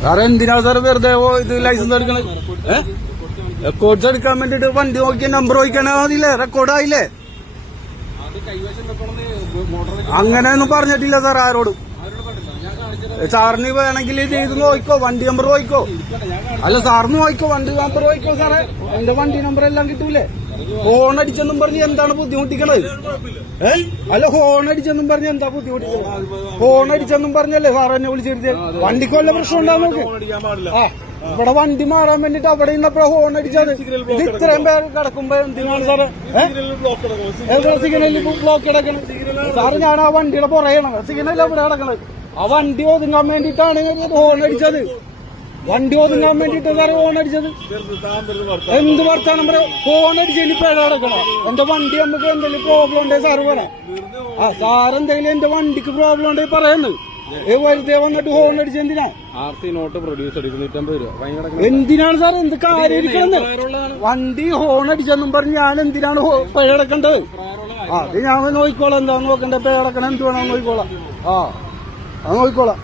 സാറേ എന്തിനാ സാറ് വെറുതെ ഇത് ലൈസൻസ് എടുക്കണേ? റെക്കോർഡ്സ് എടുക്കാൻ വേണ്ടിട്ട് വണ്ടി നോക്കിയ നമ്പർ നോക്കിയാണോ അതില്ലേ? റെക്കോർഡായില്ലേ? അങ്ങനെയൊന്നും പറഞ്ഞിട്ടില്ല സാർ ആരോടും. സാറിന് വേണമെങ്കിൽ ചെയ്ത് നോക്കിക്കോ, വണ്ടി നമ്പർ നോക്കിക്കോ. അല്ല സാറിന് നോക്കിക്കോ, വണ്ടി നമ്പർ നോക്കിക്കോ സാറേ. എന്റെ വണ്ടി നമ്പർ എല്ലാം കിട്ടൂലേ? ഹോൺ അടിച്ചെന്നും പറഞ്ഞ് എന്താണ് ബുദ്ധിമുട്ടിക്കണത്? അല്ല ഹോൺ അടിച്ചെന്നും പറഞ്ഞ് എന്താ ബുദ്ധിമുട്ടിക്കണത്? ഹോൺ അടിച്ചെന്നും പറഞ്ഞല്ലേ സാർ എന്നെ വിളിച്ചിരുത്തേ? വണ്ടിക്ക് വല്ല പ്രശ്നം ഉണ്ടാവും നോക്ക്. ഇവിടെ വണ്ടി മാറാൻ വേണ്ടിട്ട് അവിടെ ഇന്നപ്പോ ഹോൺ അടിച്ചത്. ഇത് ഇത്രയും പേര് കിടക്കുമ്പോ എന്തിനാണ് സാറ് സിഗ്നലിൽ ബ്ലോക്ക് കിടക്കണത്? സാറ് ഞാൻ ആ വണ്ടിയുടെ പുറയണം, സിഗ്നൽ എവിടെ കിടക്കണത്? ആ വണ്ടി ഒതുങ്ങാൻ വേണ്ടിട്ടാണ് ഹോൺ അടിച്ചത്. വണ്ടി ഒതുങ്ങാൻ വേണ്ടിട്ട് സാറ് ഹോൺ അടിച്ചത്. എന്ത് വർത്താനം പറയാം? ഹോൺ അടിച്ചതിന് പേട കിടക്കണോ? എന്റെ വണ്ടി നമുക്ക് എന്തെങ്കിലും പ്രോബ്ലം ഉണ്ടെങ്കിൽ സാറ് പറയാം. സാറെന്തെങ്കിലും എന്റെ വണ്ടിക്ക് പ്രോബ്ലം ഉണ്ടെങ്കിൽ പറയുന്നത് വെറുതെ വന്നിട്ട് ഹോൺ അടിച്ചെന്തിനാ? എന്തിനാണ് സാർ എന്ത് കാര്യം ഇരിക്കണെന്ന്? വണ്ടി ഹോൺ അടിച്ചെന്നും പറഞ്ഞ് ഞാൻ എന്തിനാണ് പിഴ അടക്കേണ്ടത്? അത് ഞാൻ നോക്കിക്കോളാം. എന്താ നോക്കണ്ടേ? പിഴ അടക്കണം എന്ത് വേണം നോക്കിക്കോളാം. അത് നോക്കിക്കോളാം.